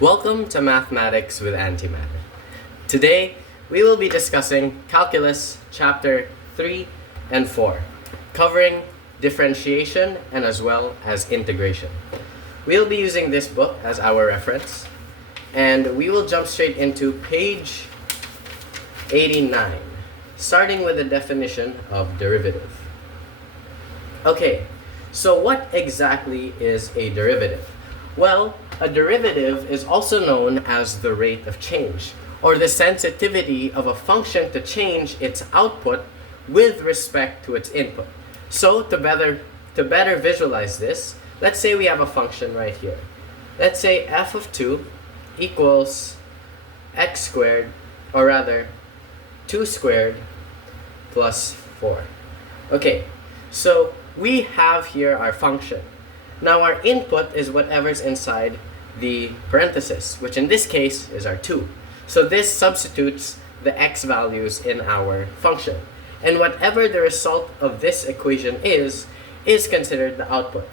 Welcome to Mathematics with Antimatter. Today, we will be discussing Calculus Chapter 3 and 4, covering differentiation and as well as integration. We'll be using this book as our reference, and we will jump straight into page 89, starting with the definition of derivative. Okay, so what exactly is a derivative? Well, a derivative is also known as the rate of change, or the sensitivity of a function to change its output with respect to its input. So to better visualize this, let's say we have a function right here. Let's say f of 2 equals x squared, or rather 2 squared plus 4. Okay, so we have here our function. Now our input is whatever's inside the parenthesis, which in this case is our 2. So this substitutes the x values in our function. And whatever the result of this equation is considered the output.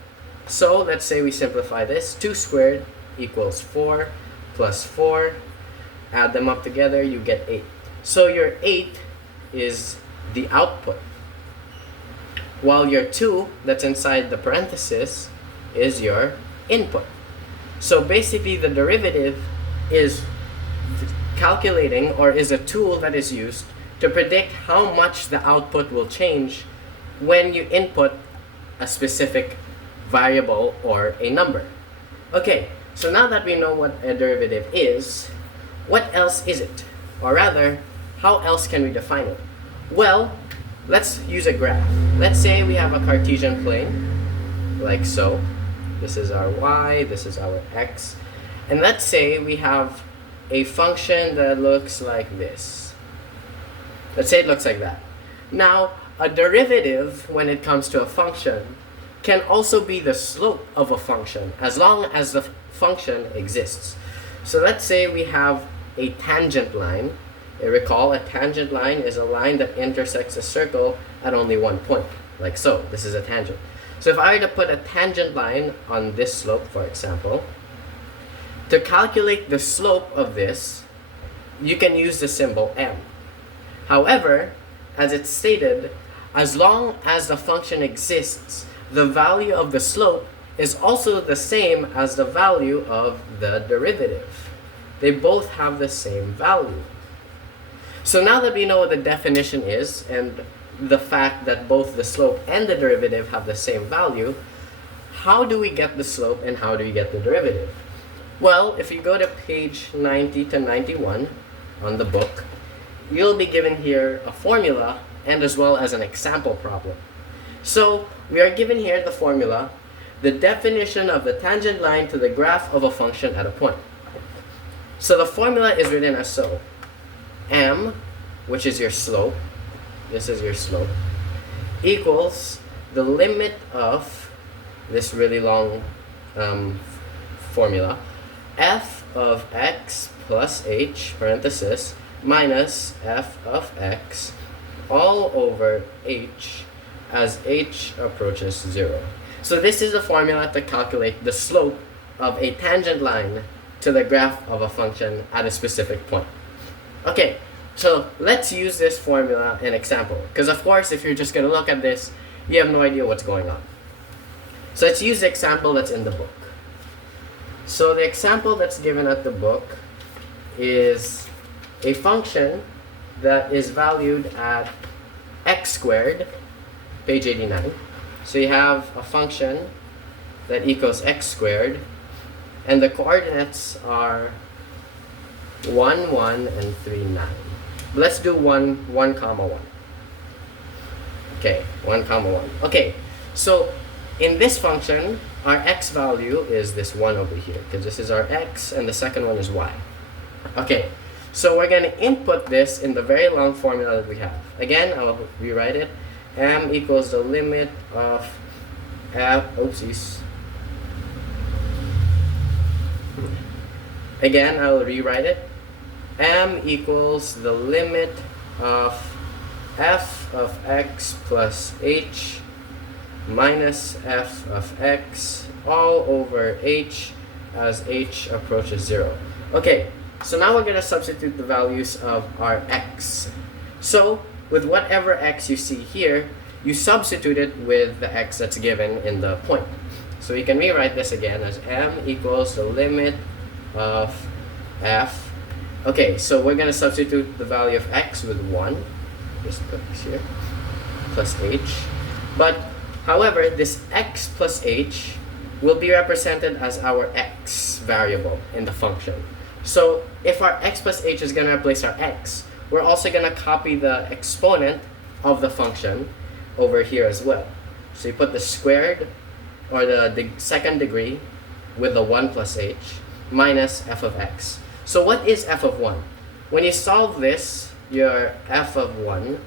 So let's say we simplify this. 2 squared equals 4 plus 4. Add them up together, you get 8. So your 8 is the output, while your 2 that's inside the parenthesis is your input. So basically the derivative is calculating, or is a tool that is used to predict how much the output will change when you input a specific variable or a number. Okay, so now that we know what a derivative is, what else is it? Or rather, how else can we define it? Well, let's use a graph. Let's say we have a Cartesian plane, like so. This is our y, this is our x. And let's say we have a function that looks like this. Let's say it looks like that. Now, a derivative, when it comes to a function, can also be the slope of a function, as long as the function exists. So let's say we have a tangent line. Recall, a tangent line is a line that intersects a circle at only one point, like so. This is a tangent. So if I were to put a tangent line on this slope, for example, to calculate the slope of this, you can use the symbol m. However, as it's stated, as long as the function exists, the value of the slope is also the same as the value of the derivative. They both have the same value. So now that we know what the definition is, and the fact that both the slope and the derivative have the same value, how do we get the slope and how do we get the derivative? Well, if you go to page 90 to 91 on the book, you'll be given here a formula and as well as an example problem. So we are given here the formula, the definition of the tangent line to the graph of a function at a point. So the formula is written as so. M, which is your slope, this is your slope, equals the limit of this really long formula, f of x plus h, parenthesis, minus f of x all over h as h approaches 0. So this is the formula to calculate the slope of a tangent line to the graph of a function at a specific point. Okay, so let's use this formula in example, because of course if you're just going to look at this, you have no idea what's going on. So let's use the example that's in the book. So the example that's given at the book is a function that is valued at x squared, page 89. So you have a function that equals x squared, and the coordinates are 1, 1, and 3, 9. Let's do 1, 1, 1. Okay, 1, 1. Okay, so in this function, our x value is this 1 over here, because this is our x, and the second one is y. Okay, so we're going to input this in the very long formula that we have. Again, I'll rewrite it. M equals the limit of f, oopsies. Again, I'll rewrite it. M equals the limit of f of x plus h minus f of x all over h as h approaches 0. Okay, so now we're going to substitute the values of our x. So with whatever x you see here, you substitute it with the x that's given in the point. So you can rewrite this again as m equals the limit of f. Okay, so we're going to substitute the value of x with 1. Just put this here. Plus h. But, however, this x plus h will be represented as our x variable in the function. So if our x plus h is going to replace our x, we're also going to copy the exponent of the function over here as well. So you put the squared, or the second degree, with the 1 plus h minus f of x. So what is f of 1? When you solve this, your f of 1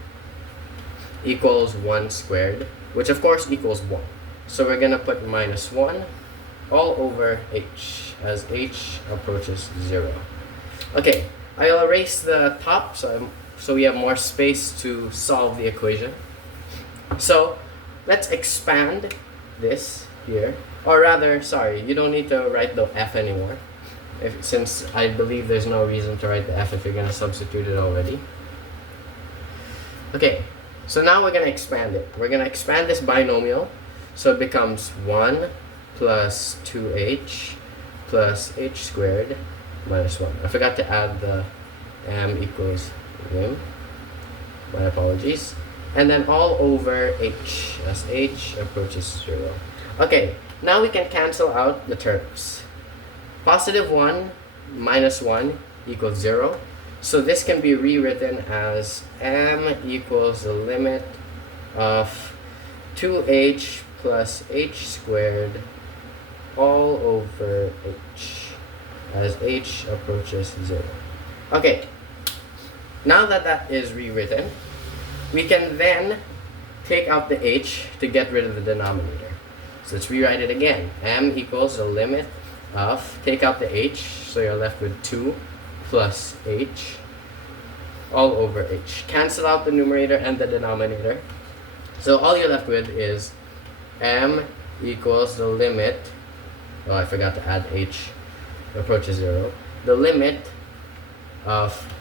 equals 1 squared, which of course equals 1. So we're going to put minus 1 all over h as h approaches 0. Okay, I'll erase the top so we have more space to solve the equation. So let's expand this here. Or rather, sorry, you don't need to write the f anymore, since I believe there's no reason to write the f if you're going to substitute it already. Okay, so now we're going to expand it. We're going to expand this binomial, so it becomes 1 plus 2h plus h squared minus 1. I forgot to add the m equals m. My apologies. And then all over h as h approaches 0. Okay, now we can cancel out the terms. Positive 1 minus 1 equals 0. So this can be rewritten as m equals the limit of 2h plus h squared all over h as h approaches 0. Okay, now that that is rewritten, we can then take out the h to get rid of the denominator. So let's rewrite it again. M equals the limit of, take out the h, so you're left with 2 plus h all over h. Cancel out the numerator and the denominator. So all you're left with is m equals the limit, oh I forgot to add h, approaches 0. The limit of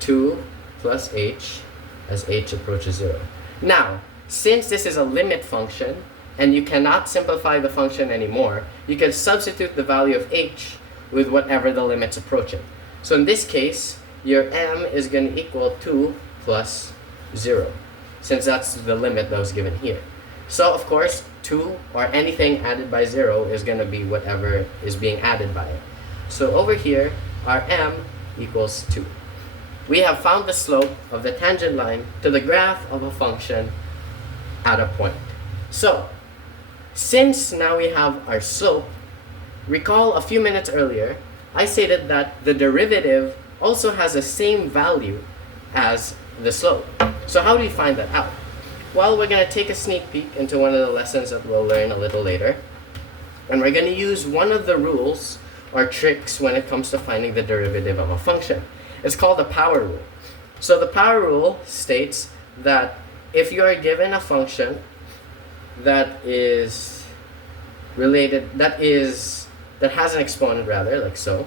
2 plus h as h approaches 0. Now, since this is a limit function, and you cannot simplify the function anymore, you can substitute the value of h with whatever the limit's approaching. So in this case, your m is going to equal 2 plus 0, since that's the limit that was given here. So of course, 2 or anything added by 0 is going to be whatever is being added by it. So over here, our m equals 2. We have found the slope of the tangent line to the graph of a function at a point. So, since now we have our slope, recall a few minutes earlier, I stated that the derivative also has the same value as the slope. So how do we find that out? Well, we're going to take a sneak peek into one of the lessons that we'll learn a little later. And we're going to use one of the rules or tricks when it comes to finding the derivative of a function. It's called the power rule. So the power rule states that if you are given a function that is related, that has an exponent rather, like so,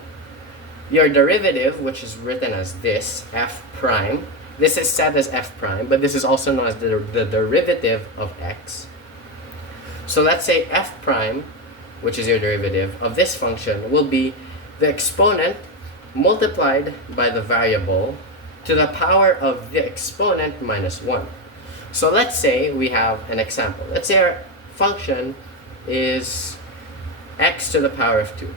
your derivative, which is written as this, f prime, this is set as f prime, but this is also known as the derivative of x. So let's say f prime, which is your derivative of this function, will be the exponent multiplied by the variable to the power of the exponent minus 1. So let's say we have an example. Let's say our function is x to the power of 2.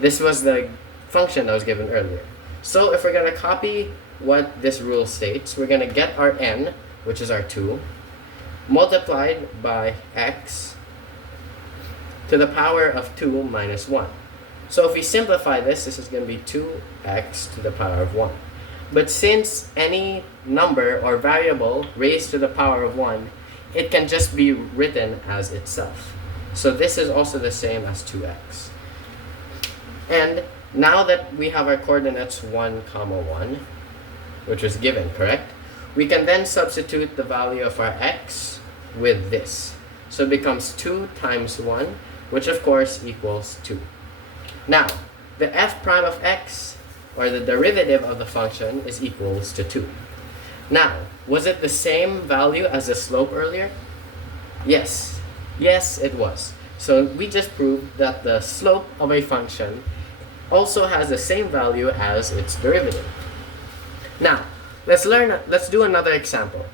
This was the function that was given earlier. So if we're going to copy what this rule states, we're going to get our n, which is our 2, multiplied by x to the power of 2 minus 1. So if we simplify this, this is going to be 2x to the power of 1. But since any number or variable raised to the power of 1, it can just be written as itself. So this is also the same as 2x. And now that we have our coordinates 1, 1, which was given, correct? We can then substitute the value of our x with this. So it becomes 2 times 1, which of course equals 2. Now, the f prime of x, or the derivative of the function, is equals to 2. Now, was it the same value as the slope earlier? Yes. Yes, it was. So we just proved that the slope of a function also has the same value as its derivative. Now, let's do another example.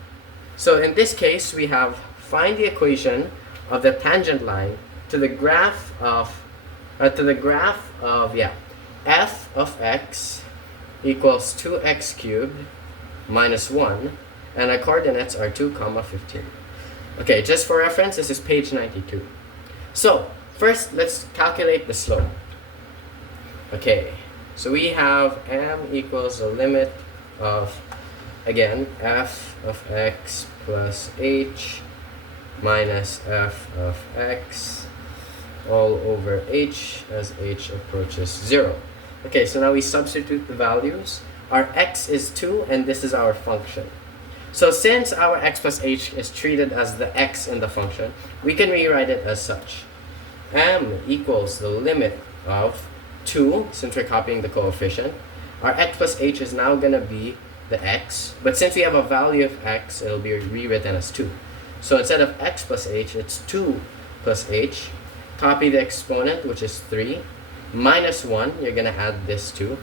So in this case, we have find the equation of the tangent line to the graph of f of x equals 2x cubed minus 1, and our coordinates are 2, 15. Okay, just for reference, this is page 92. So, first, let's calculate the slope. Okay, so we have m equals the limit of, again, f of x plus h minus f of x all over h as h approaches 0. Okay, so now we substitute the values. Our x is 2, and this is our function. So since our x plus h is treated as the x in the function, we can rewrite it as such. M equals the limit of 2, since we're copying the coefficient. Our x plus h is now going to be the x, but since we have a value of x, it'll be rewritten as 2. So instead of x plus h, it's 2 plus h. Copy the exponent, which is 3, minus 1, you're going to add this 2,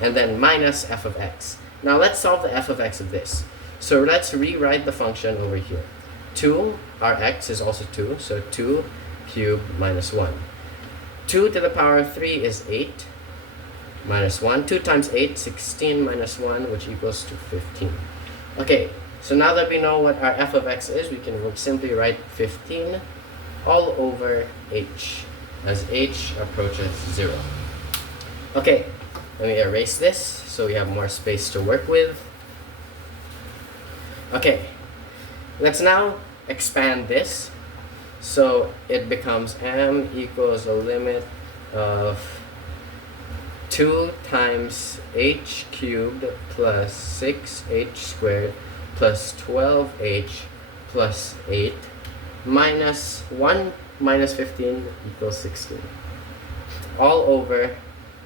and then minus f of x. Now let's solve the f of x of this. So let's rewrite the function over here. 2, our x is also 2, so 2 cubed minus 1. 2 to the power of 3 is 8, minus 1. 2 times 8, 16 minus 1, which equals to 15. Okay, so now that we know what our f of x is, we can simply write 15 all over h as h approaches 0. Okay, let me erase this so we have more space to work with. Okay, let's now expand this. So it becomes m equals the limit of 2 times h cubed plus 6h squared plus 12h plus 8 minus 1 minus 15 equals 16. All over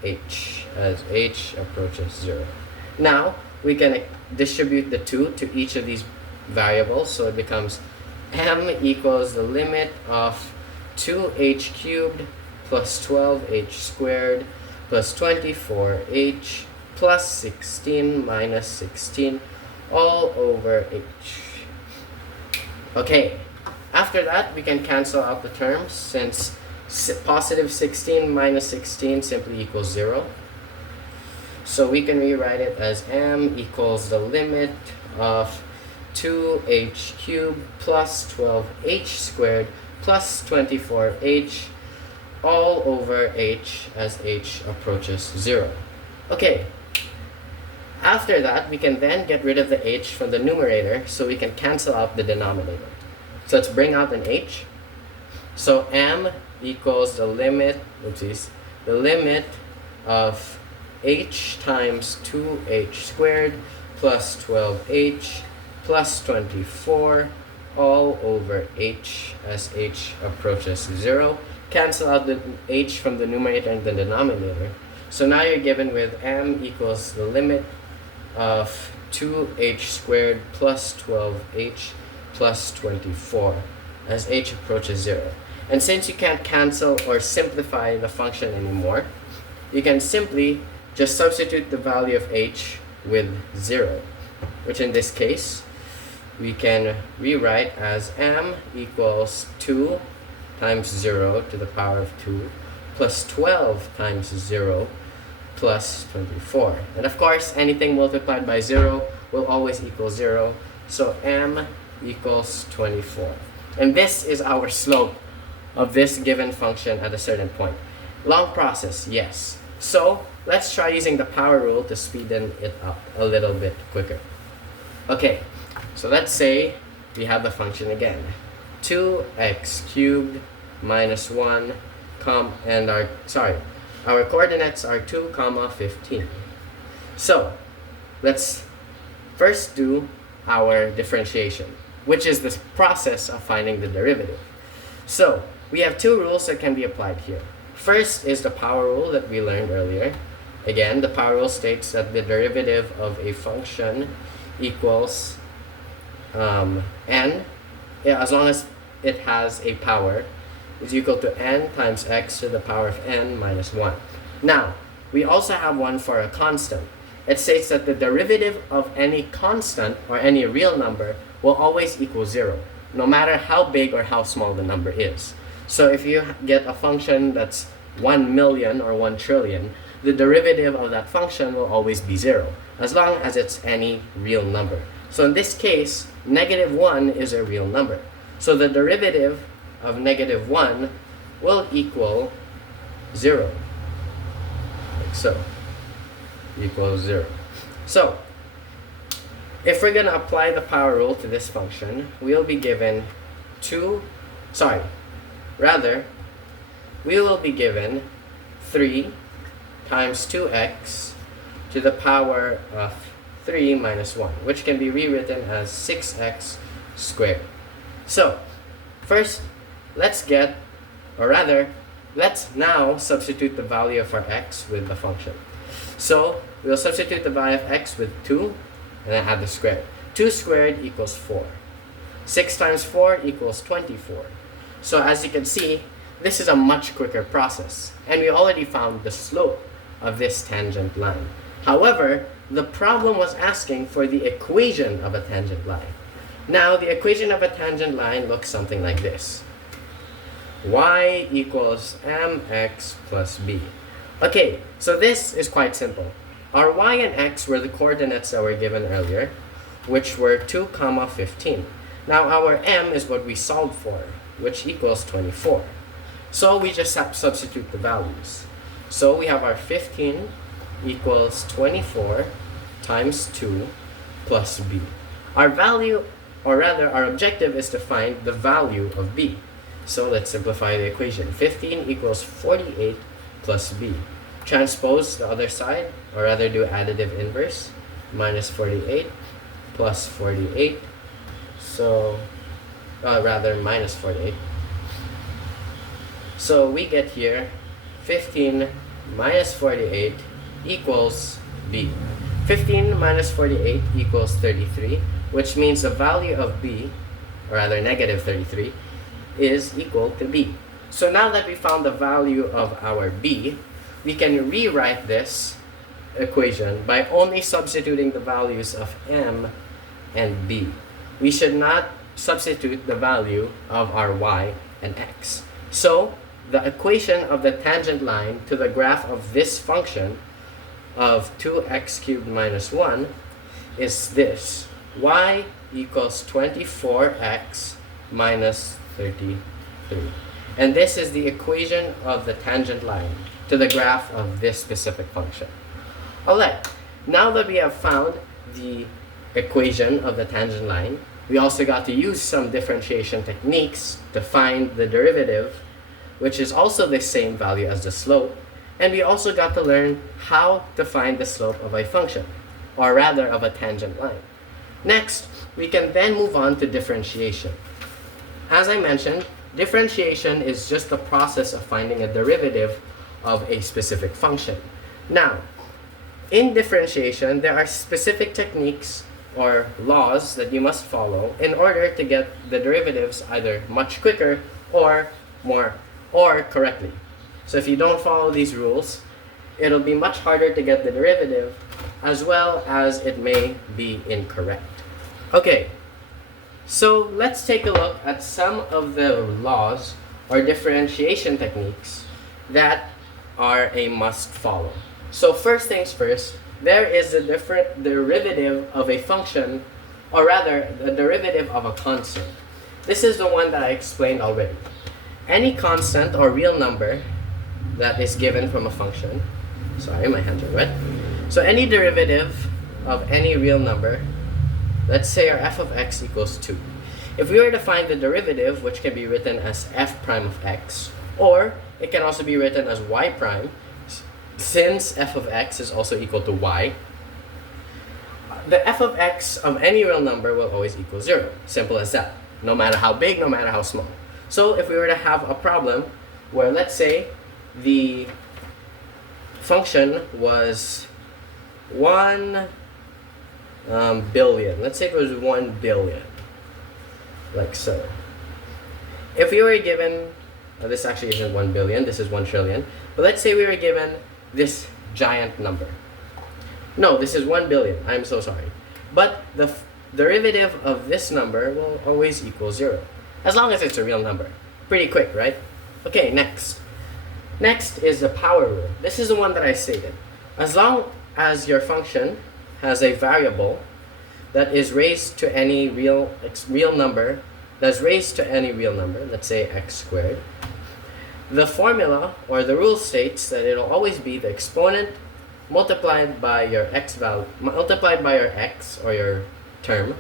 h as h approaches 0. Now we can distribute the 2 to each of these variables, so it becomes m equals the limit of 2h cubed plus 12h squared plus 24h plus 16 minus 16 all over h. Okay, after that we can cancel out the terms, since positive 16 minus 16 simply equals 0. So we can rewrite it as m equals the limit of 2h cubed plus 12h squared plus 24h all over h as h approaches 0. Okay, after that we can then get rid of the h from the numerator, so we can cancel out the denominator. So let's bring out an h. So m equals the limit, the limit of h times 2h squared plus 12h plus 24 all over h as h approaches 0. Cancel out the h from the numerator and the denominator. So now you're given with m equals the limit of 2h squared plus 12h plus 24 as h approaches 0. And since you can't cancel or simplify the function anymore, you can simply just substitute the value of h with 0, which in this case we can rewrite as m equals 2 times 0 to the power of 2 plus 12 times 0 plus 24. And of course, anything multiplied by 0 will always equal 0. So m equals 24. And this is our slope of this given function at a certain point. Long process, yes. So let's try using the power rule to speeden it up a little bit quicker. Okay, so let's say we have the function again. 2x cubed minus 1, and our coordinates are 2, 15. So let's first do our differentiation, which is this process of finding the derivative. So we have two rules that can be applied here. First is the power rule that we learned earlier. Again, the power rule states that the derivative of a function equals n, as long as it has a power, is equal to n times x to the power of n minus 1. Now, we also have one for a constant. It states that the derivative of any constant or any real number will always equal 0, no matter how big or how small the number is. So if you get a function that's 1 million or 1 trillion, the derivative of that function will always be 0, as long as it's any real number. So in this case, -1 is a real number. So the derivative of -1 will equal 0. Like so. Equals 0. So, if we're going to apply the power rule to this function, we'll be given we will be given 3 times 2x to the power of 3 minus 1, which can be rewritten as 6x squared. So, first, let's now substitute the value of our x with the function. So, we'll substitute the value of x with 2, and then add the square. 2 squared equals 4. 6 times 4 equals 24. So as you can see, this is a much quicker process, and we already found the slope of this tangent line. However, the problem was asking for the equation of a tangent line. Now, the equation of a tangent line looks something like this. Y equals mx plus b. Okay, so this is quite simple. Our y and x were the coordinates that were given earlier, which were 2, 15. Now our m is what we solved for, which equals 24. So we just substitute the values. So we have our 15 equals 24 times 2 plus b. Our value, or rather our objective, is to find the value of b. So let's simplify the equation. 15 equals 48 plus b. Transpose the other side, or rather do additive inverse. Minus 48 plus 48. So, rather minus 48. So we get here 15 minus 48 equals b. 15 minus 48 equals 33, which means the value of b, or rather negative 33, is equal to b. So now that we found the value of our b, we can rewrite this equation by only substituting the values of m and b. We should not substitute the value of our y and x. So the equation of the tangent line to the graph of this function of 2x cubed minus 1 is this. Y equals 24x minus 33. And this is the equation of the tangent line to the graph of this specific function. Alright, now that we have found the equation of the tangent line, we also got to use some differentiation techniques to find the derivative, which is also the same value as the slope, and we also got to learn how to find the slope of a function, or rather of a tangent line. Next, we can then move on to differentiation. As I mentioned, differentiation is just the process of finding a derivative of a specific function. Now, in differentiation, there are specific techniques or laws that you must follow in order to get the derivatives either much quicker or correctly. So if you don't follow these rules, it'll be much harder to get the derivative, as well as it may be incorrect. Okay, so let's take a look at some of the laws or differentiation techniques that are a must follow. So first things first, there is a different derivative of a function, or rather the derivative of a constant. This is the one that I explained already. Any constant or real number that is given from a function, sorry, my hands are wet. So any derivative of any real number, let's say our f of x equals 2. If we were to find the derivative, which can be written as f prime of x, or it can also be written as y prime, since f of x is also equal to y, the f of x of any real number will always equal 0. Simple as that. No matter how big, no matter how small. So if we were to have a problem where, let's say, the function was 1 billion. Let's say it was 1 billion, like so. If we were given, this actually isn't 1 billion, this is 1 trillion, but let's say we were given this giant number. No, this is 1 billion, I'm so sorry. But the derivative of this number will always equal 0, as long as it's a real number. Pretty quick, right? Okay, next. Next is the power rule. This is the one that I stated. As long as your function has a variable that is raised to any real number, let's say x squared, the formula or the rule states that it'll always be the exponent multiplied by your x value, multiplied by your x or your term,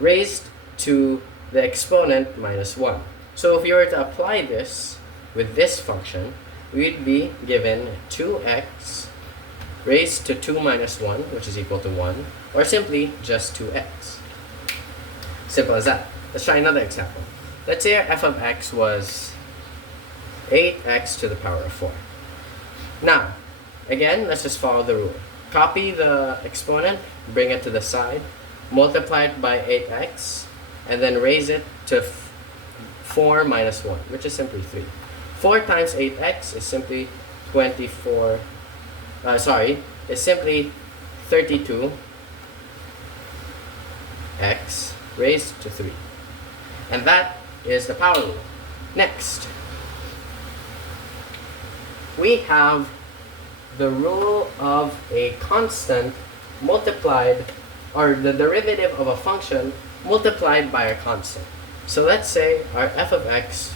raised to the exponent minus 1. So if you were to apply this with this function, we'd be given 2x raised to 2 minus 1, which is equal to 1, or simply just 2x. Simple as that. Let's try another example. Let's say our f of x was 8x to the power of 4. Now, again, let's just follow the rule. Copy the exponent, bring it to the side, multiply it by 8x, and then raise it to 4 minus 1, which is simply 3. 4 times 8x is simply 32x raised to 3. And that is the power rule. Next, we have the rule of a constant multiplied, or the derivative of a function multiplied by a constant. So let's say our f of x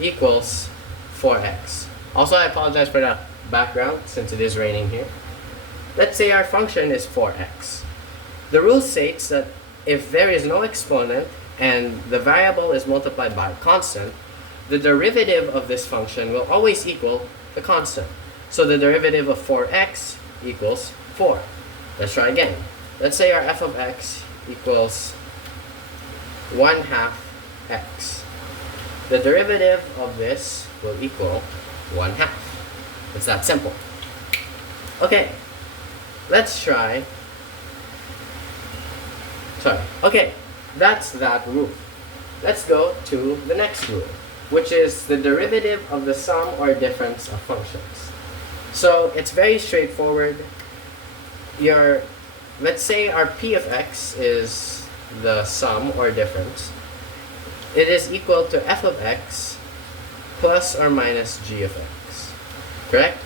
equals 4x. Also, I apologize for the background since it is raining here. Let's say our function is 4x. The rule states that if there is no exponent and the variable is multiplied by a constant, the derivative of this function will always equal the constant. So the derivative of 4x equals 4. Let's try again. Let's say our f of x equals 1/2 x. The derivative of this will equal 1/2. It's that simple. Okay, let's try. Okay, that's that rule. Let's go to the next rule, which is the derivative of the sum or difference of functions. So it's very straightforward. Let's say our p of x is the sum or difference. It is equal to f of x plus or minus g of x. Correct?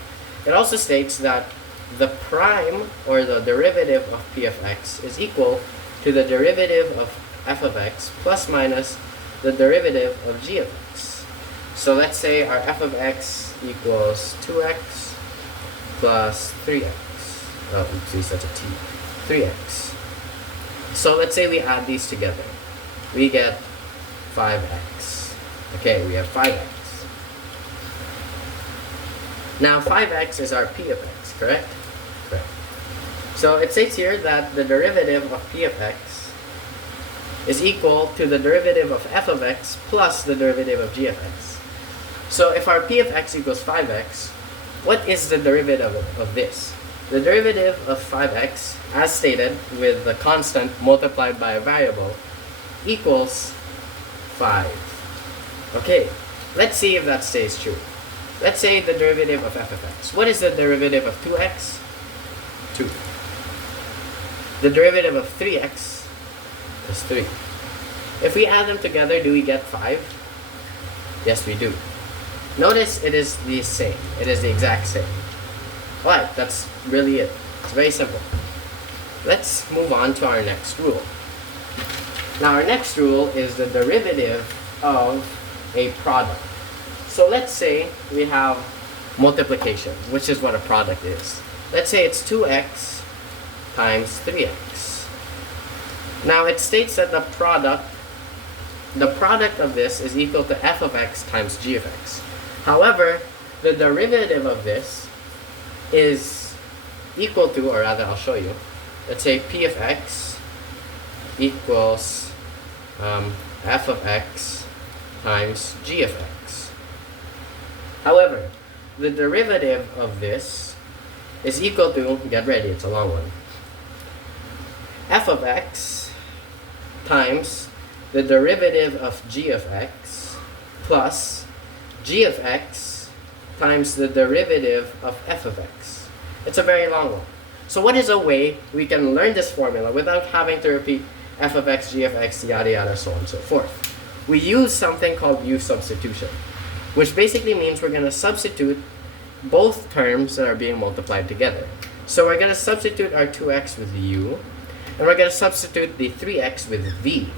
It also states that the prime or the derivative of p of x is equal to the derivative of f of x plus minus the derivative of g of x. So let's say our f of x equals 2x plus 3x. Oh, oopsies, that's a t. 3x. So let's say we add these together. We get 5x. Okay, we have 5x. Now 5x is our p of x, correct? Correct. So it states here that the derivative of p of x is equal to the derivative of f of x plus the derivative of g of x. So if our p of x equals 5x, what is the derivative of this? The derivative of 5x, as stated with the constant multiplied by a variable, equals 5. Okay, let's see if that stays true. Let's say the derivative of f of x. What is the derivative of 2x? 2. The derivative of 3x is 3. If we add them together, do we get 5? Yes, we do. Notice it is the same. It is the exact same. Alright, that's really it. It's very simple. Let's move on to our next rule. Now our next rule is the derivative of a product. So let's say we have multiplication, which is what a product is. Let's say it's 2x times 3x. Now it states that the product of this is equal to f of x times g of x. However, the derivative of this is equal to, or rather I'll show you, let's say p of x equals f of x times g of x. However, the derivative of this is equal to, get ready, it's a long one, f of x times the derivative of g of x plus g of x times the derivative of f of x. It's a very long one. So what is a way we can learn this formula without having to repeat f of x, g of x, yada yada, so on and so forth? We use something called u substitution, which basically means we're going to substitute both terms that are being multiplied together. So we're going to substitute our 2x with u, and we're going to substitute the 3x with v.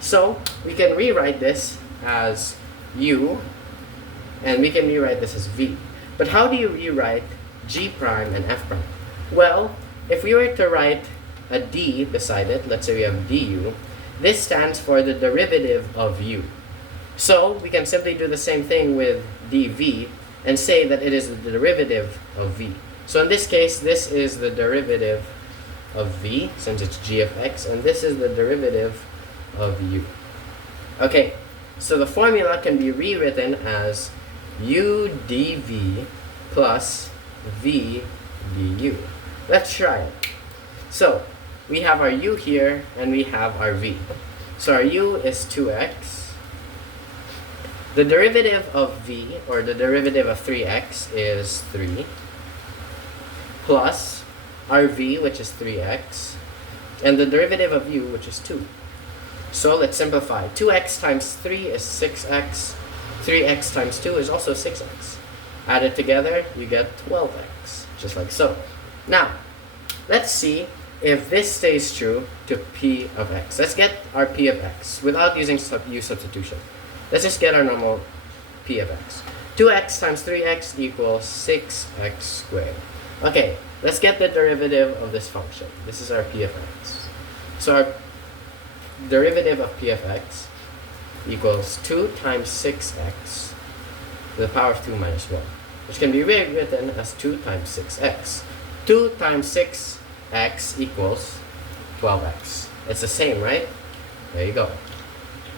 So we can rewrite this as u, and we can rewrite this as v. But how do you rewrite g prime and f prime? Well, if we were to write a d beside it, let's say we have du, this stands for the derivative of u. So we can simply do the same thing with dv and say that it is the derivative of v. So in this case, this is the derivative of v, since it's g of x, and this is the derivative of u. Okay, so the formula can be rewritten as u dv plus v du. Let's try it. So we have our u here and we have our v. So our u is 2x. The derivative of v, or the derivative of 3x, is 3, plus our v, which is 3x, and the derivative of u, which is 2. So let's simplify. 2x times 3 is 6x. 3x times 2 is also 6x. Added together, you get 12x, just like so. Now, let's see if this stays true to p of x. Let's get our p of x without using u substitution. Let's just get our normal p of x. 2x times 3x equals 6x squared. Okay, let's get the derivative of this function. This is our p of x. So our derivative of p of x equals 2 times 6x to the power of 2 minus 1, which can be rewritten as 2 times 6x. 2 times 6x equals 12x. It's the same, right? There you go.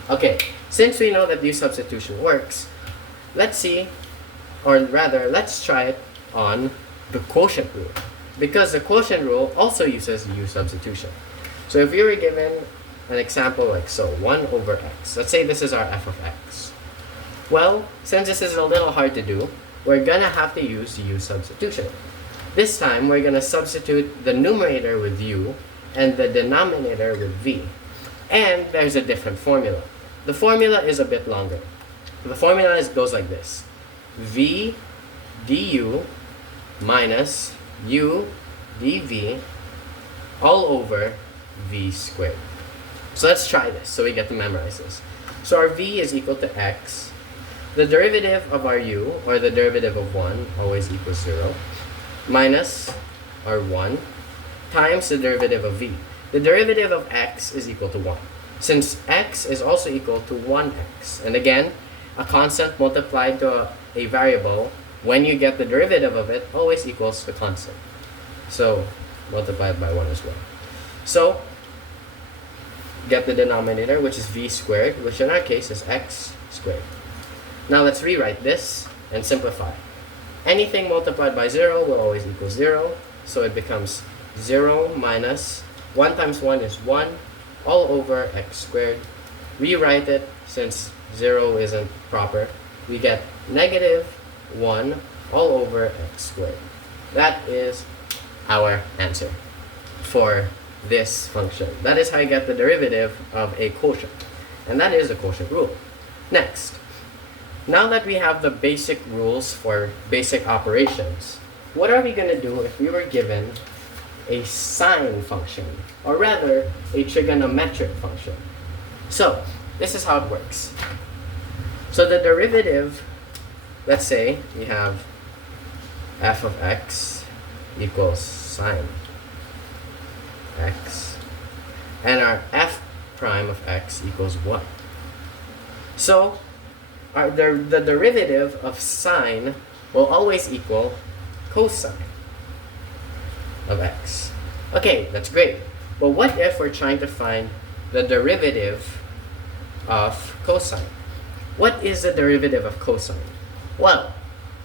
Okay, since we know that u substitution works, let's see, or rather, let's try it on the quotient rule, because the quotient rule also uses u substitution. So if you were given an example like so, 1 over x, let's say this is our f of x. Well, since this is a little hard to do, we're gonna have to use u substitution. This time, we're gonna substitute the numerator with u and the denominator with v. And there's a different formula. The formula is a bit longer. The formula goes like this: v du minus u dv all over v squared. So let's try this so we get to memorize this. So our v is equal to x. The derivative of our u, or the derivative of 1, always equals 0, minus our 1 times the derivative of v. The derivative of x is equal to 1. Since x is also equal to 1x, and again, a constant multiplied to a variable, when you get the derivative of it, always equals the constant. So multiplied by 1 as well. So get the denominator, which is v squared, which in our case is x squared. Now let's rewrite this and simplify. Anything multiplied by 0 will always equal 0, so it becomes 0 minus 1 times 1 is 1 all over x squared. Rewrite it, since 0 isn't proper. We get negative 1 all over x squared. That is our answer for this function. That is how you get the derivative of a quotient. And that is the quotient rule. Next, now that we have the basic rules for basic operations, what are we going to do if we were given a sine function, or rather a trigonometric function? So this is how it works. So the derivative, let's say we have f of x equals sine x, and our f prime of x equals 1. So the derivative of sine will always equal cosine of x. Okay, that's great. But what if we're trying to find the derivative of cosine? What is the derivative of cosine? Well,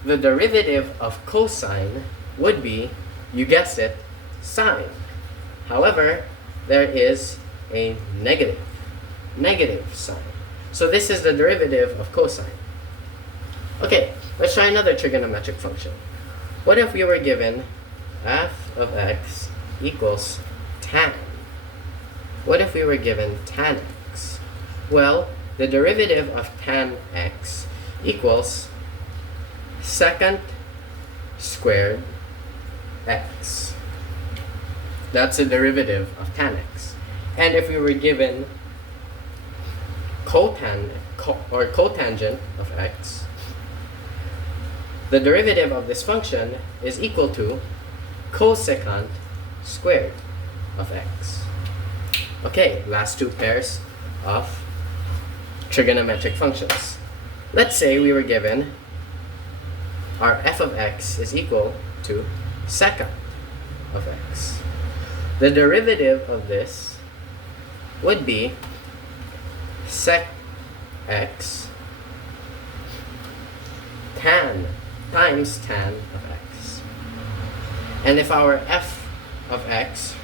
the derivative of cosine would be, you guessed it, sine. However, there is a negative sign. So this is the derivative of cosine. Okay, let's try another trigonometric function. What if we were given f of x equals tan? What if we were given tan x? Well, the derivative of tan x equals secant squared x. That's the derivative of tan x. And if we were given cotangent of x, the derivative of this function is equal to cosecant squared of x. Okay, last two pairs of trigonometric functions. Let's say we were given our f of x is equal to secant of x. The derivative of this would be sec x tan times tan of x. And if our f of x,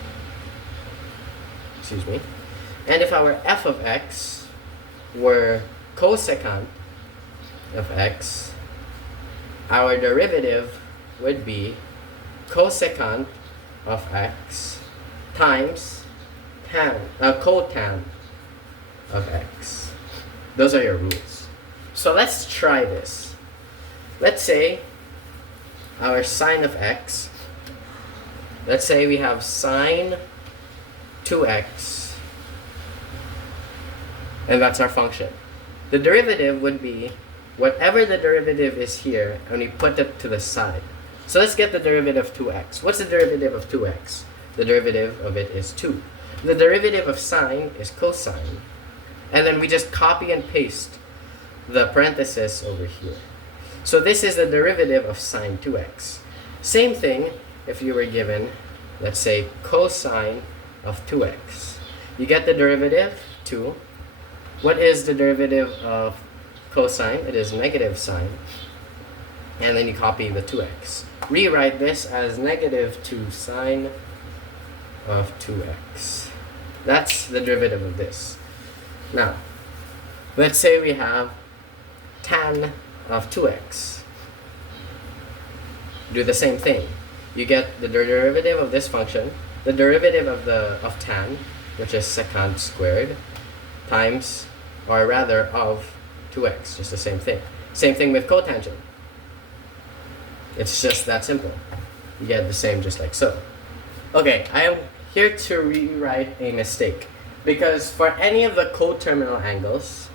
and if our f of x were cosecant of x, our derivative would be cosecant of x times cotan of x. Those are your rules. So let's try this. Let's say our sine of x, let's say we have sine 2x, and that's our function. The derivative would be whatever the derivative is here, and we put it to the side. So let's get the derivative of 2x. What's the derivative of 2x? The derivative of it is 2. The derivative of sine is cosine. And then we just copy and paste the parenthesis over here. So this is the derivative of sine 2x. Same thing if you were given, let's say, cosine of 2x. You get the derivative, 2. What is the derivative of cosine? It is negative sine. And then you copy the 2x. Rewrite this as negative 2 sine of 2x. That's the derivative of this. Now, let's say we have tan of 2x. Do the same thing. You get the derivative of this function, the derivative of tan, which is secant squared, times, or rather of 2x, just the same thing. Same thing with cotangent. It's just that simple. You get the same just like so. Okay, I am here to rewrite a mistake. Because for any of the coterminal angles,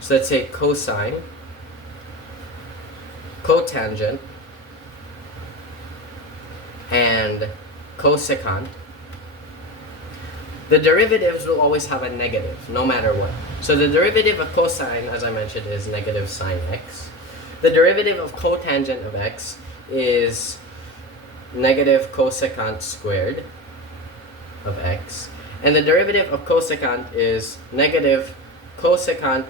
so let's say cosine, cotangent, and cosecant, the derivatives will always have a negative, no matter what. So the derivative of cosine, as I mentioned, is negative sine x. The derivative of cotangent of x is negative cosecant squared of x. And the derivative of cosecant is negative cosecant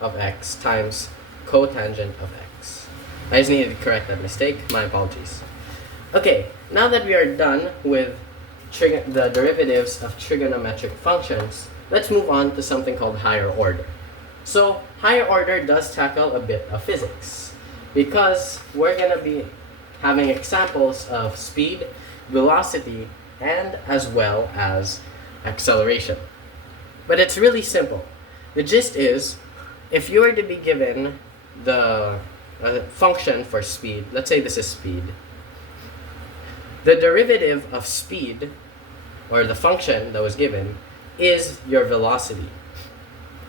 of x times cotangent of x. I just needed to correct that mistake. My apologies. Okay, now that we are done with the derivatives of trigonometric functions, let's move on to something called higher order. So higher order does tackle a bit of physics because we're going to be having examples of speed, velocity, and as well as acceleration. But it's really simple. The gist is, if you were to be given the function for speed, let's say this is speed, the derivative of speed, or the function that was given, is your velocity.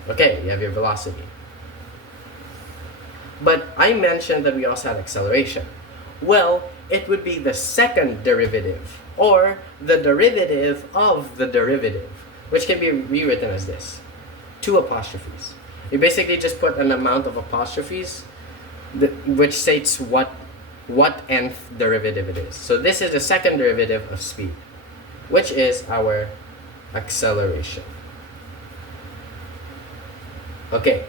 Okay, you have your velocity. But I mentioned that we also have acceleration. Well, it would be the second derivative, or the derivative of the derivative, which can be rewritten as this. 2 apostrophes. You basically just put an amount of apostrophes which states what nth derivative it is. So this is the second derivative of speed, which is our acceleration. Okay,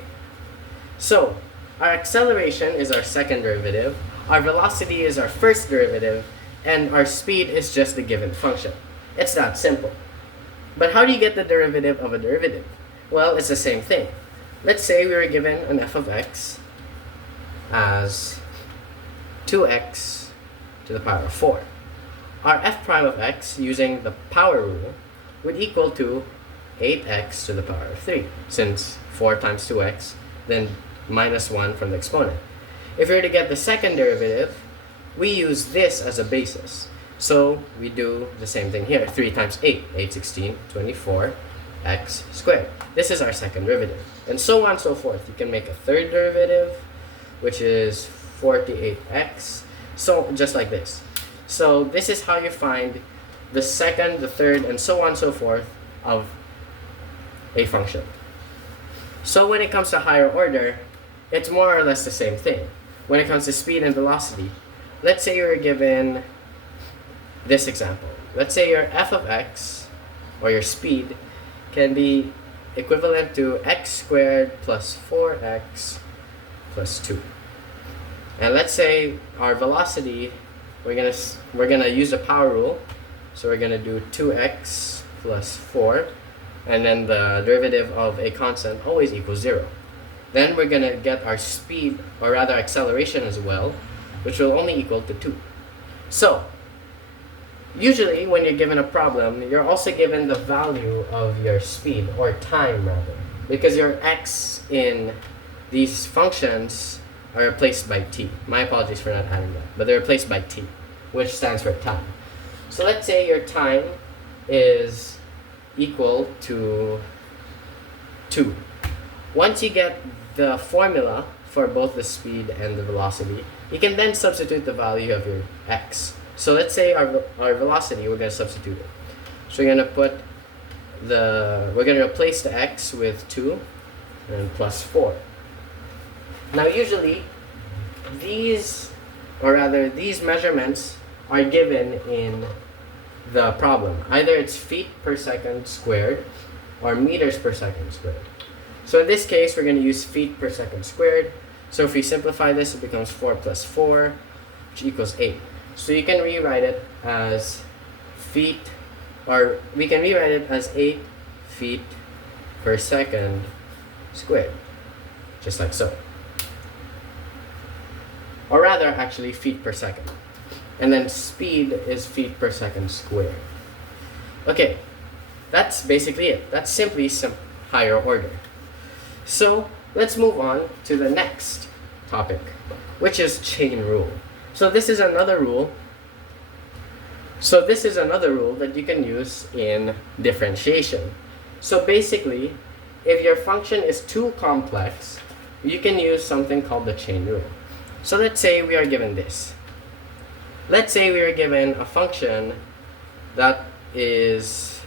so our acceleration is our second derivative. Our velocity is our first derivative, and our speed is just the given function. It's that simple. But how do you get the derivative of a derivative? Well, it's the same thing. Let's say we were given an f of x as 2x to the power of 4. Our f prime of x, using the power rule, would equal to 8x to the power of 3, since 4 times 2x, then minus 1 from the exponent. If we were to get the second derivative, we use this as a basis. So we do the same thing here. 3 times 8, 8, 16, 24, x squared. This is our second derivative. And so on and so forth. You can make a third derivative, which is 48x. So just like this. So this is how you find the second, the third, and so on and so forth of a function. So when it comes to higher order, it's more or less the same thing. When it comes to speed and velocity, let's say you're given this example. Let's say your f of x, or your speed, can be equivalent to x squared plus 4x plus 2. And let's say our velocity, we're gonna use the power rule. So we're gonna do 2x plus 4, and then the derivative of a constant always equals 0. Then we're gonna get our speed, or rather acceleration as well, which will only equal to 2. So usually when you're given a problem, you're also given the value of your speed, or time rather, because your x in these functions are replaced by t. My apologies for not adding that, but they're replaced by t, which stands for time. So let's say your time is equal to 2. Once you get the formula for both the speed and the velocity, you can then substitute the value of your x. So let's say our velocity, we're going to substitute it. So we're going to we're going to replace the x with 2 and plus 4. Now usually these measurements are given in the problem. Either it's feet per second squared or meters per second squared. So in this case, we're going to use feet per second squared. So if we simplify this, it becomes 4 plus 4, which equals 8. So you can rewrite it as feet, or we can rewrite it as 8 feet per second squared, just like so. Or rather, actually, feet per second. And then speed is feet per second squared. Okay, that's basically it. That's simply some higher order. So let's move on to the next topic, which is chain rule. So this is another rule. That you can use in differentiation. So basically, if your function is too complex, you can use something called the chain rule. So let's say we are given this. Let's say we are given a function that is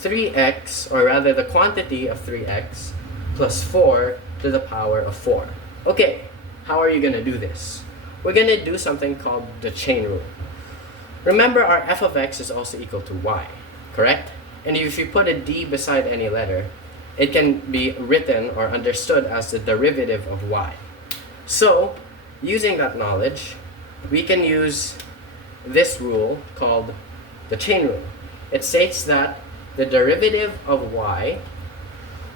3x, or rather the quantity of 3x plus 4 to the power of 4. Okay, how are you going to do this? We're going to do something called the chain rule. Remember, our f of x is also equal to y, correct? And if you put a d beside any letter, it can be written or understood as the derivative of y. So, using that knowledge, we can use this rule called the chain rule. It states that the derivative of y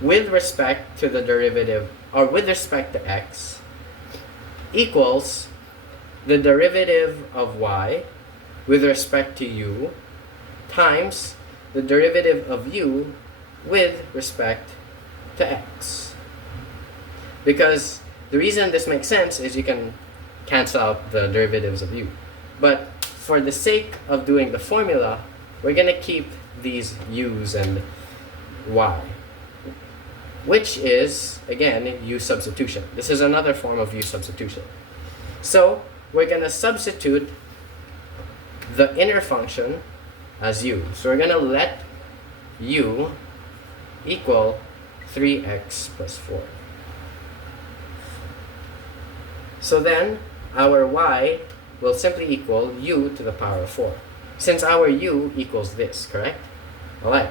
with respect to the derivative, or with respect to x, equals the derivative of y with respect to u times the derivative of u with respect to x. Because the reason this makes sense is you can cancel out the derivatives of u. But for the sake of doing the formula, we're going to keep these u's and y, which is, again, u substitution. This is another form of u substitution. So we're going to substitute the inner function as u. So we're going to let u equal 3x plus 4. So then our y will simply equal u to the power of 4. Since our u equals this, correct? Alright.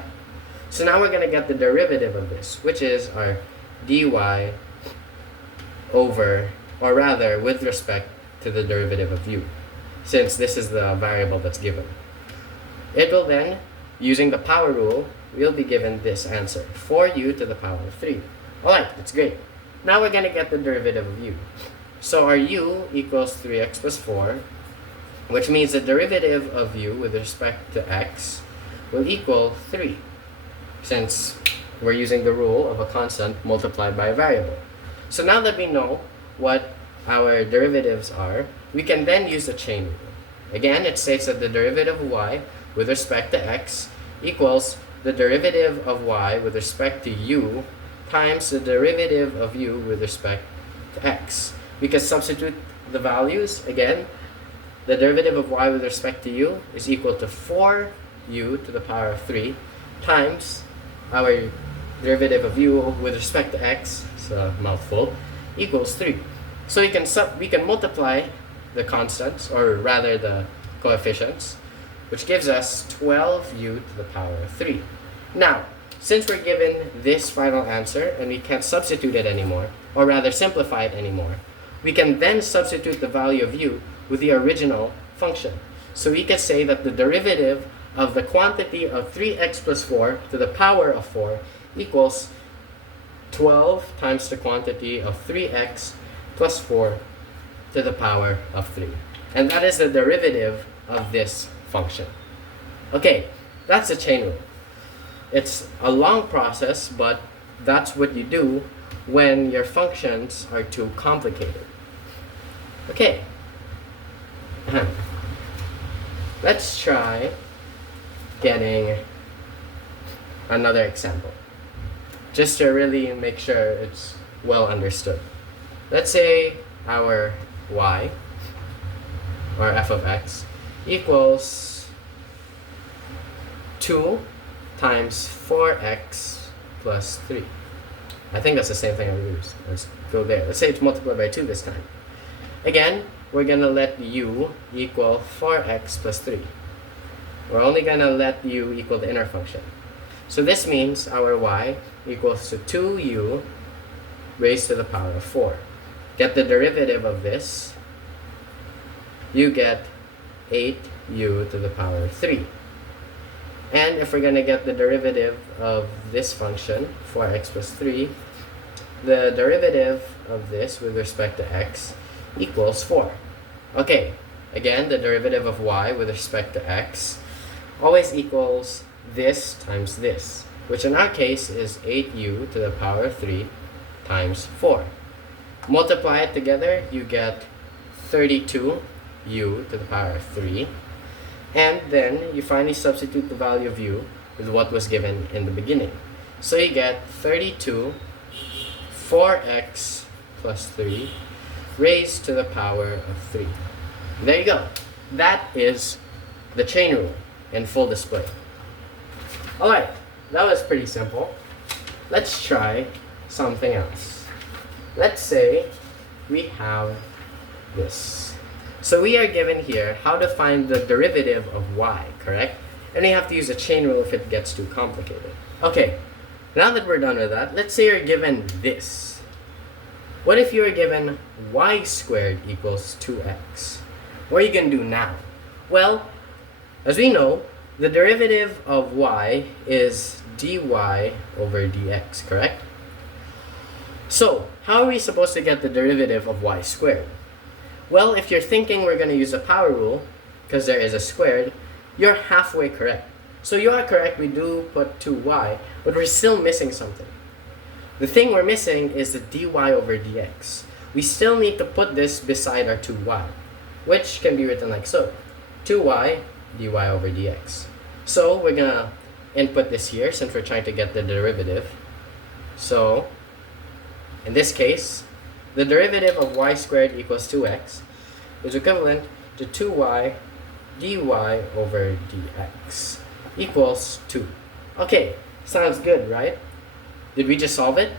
So now we're going to get the derivative of this, which is our dy over, or rather with respect to the derivative of u, since this is the variable that's given. It will then, using the power rule, we'll be given this answer, 4u to the power of 3. Alright, that's great. Now we're going to get the derivative of u. So our u equals 3x plus 4, which means the derivative of u with respect to x will equal 3, since we're using the rule of a constant multiplied by a variable. So now that we know what our derivatives are, we can then use the chain rule. Again, it states that the derivative of y with respect to x equals the derivative of y with respect to u times the derivative of u with respect to x. We can substitute the values. Again, the derivative of y with respect to u is equal to 4u to the power of 3 times our derivative of u with respect to x, it's a mouthful, equals 3. So we can multiply the constants, or rather the coefficients, which gives us 12u to the power of 3. Now, since we're given this final answer and we can't substitute it anymore, or rather simplify it anymore, we can then substitute the value of u with the original function. So we can say that the derivative of the quantity of 3x plus 4 to the power of 4 equals 12 times the quantity of 3x plus 4 to the power of 3. And that is the derivative of this function. Okay, that's the chain rule. It's a long process, but that's what you do when your functions are too complicated. Okay. Let's try getting another example, just to really make sure it's well understood. Let's say our y, or f of x, equals 2 times 4x plus 3. I think that's the same thing I used. Let's go there. Let's say it's multiplied by 2 this time. Again, we're going to let u equal 4x plus 3. We're only going to let u equal the inner function. So this means our y equals to 2u raised to the power of 4. Get the derivative of this, you get 8u to the power of 3. And if we're going to get the derivative of this function, 4x plus 3, the derivative of this with respect to x equals 4. Okay, again, the derivative of y with respect to x always equals this times this, which in our case is 8u to the power of 3 times 4. Multiply it together, you get 32u to the power of 3. And then you finally substitute the value of u with what was given in the beginning. So you get 32 4x plus 3 raised to the power of 3. There you go. That is the chain rule in full display. Alright, that was pretty simple. Let's try something else. Let's say we have this. So we are given here how to find the derivative of y, correct? And we have to use a chain rule if it gets too complicated. Okay, now that we're done with that, let's say you're given this. What if you are given y squared equals 2x? What are you going to do now? Well, as we know, the derivative of y is dy over dx, correct? So, how are we supposed to get the derivative of y squared? Well, if you're thinking we're going to use a power rule, because there is a squared, you're halfway correct. So you are correct, we do put 2y, but we're still missing something. The thing we're missing is the dy over dx. We still need to put this beside our 2y, which can be written like so. 2y dy over dx. So we're going to input this here since we're trying to get the derivative. So, in this case, the derivative of y squared equals 2x is equivalent to 2y dy over dx equals 2. Okay, sounds good, right? Did we just solve it?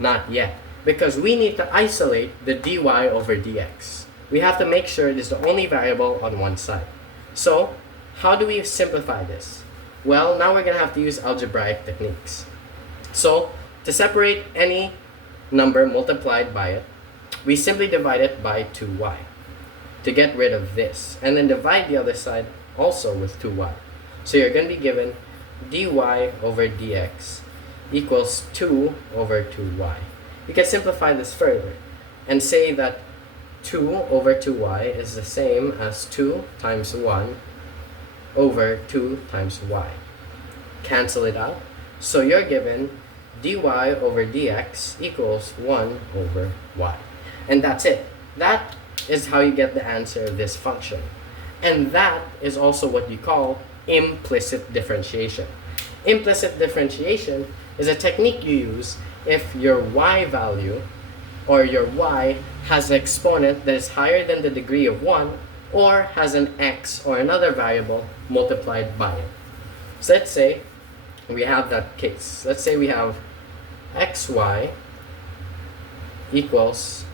Not yet, because we need to isolate the dy over dx. We have to make sure it is the only variable on one side. So, how do we simplify this? Well, now we're going to have to use algebraic techniques. So, to separate any number multiplied by it, we simply divide it by 2y. to get rid of this. And then divide the other side also with 2y. So you're going to be given dy over dx equals 2 over 2y. You can simplify this further and say that 2 over 2y is the same as 2 times 1 over 2 times y. Cancel it out. So you're given dy over dx equals 1 over y. And that's it. That is how you get the answer of this function. And that is also what you call implicit differentiation. Implicit differentiation is a technique you use if your y value or your y has an exponent that is higher than the degree of 1 or has an x or another variable multiplied by it. So let's say we have that case. Let's say we have xy equals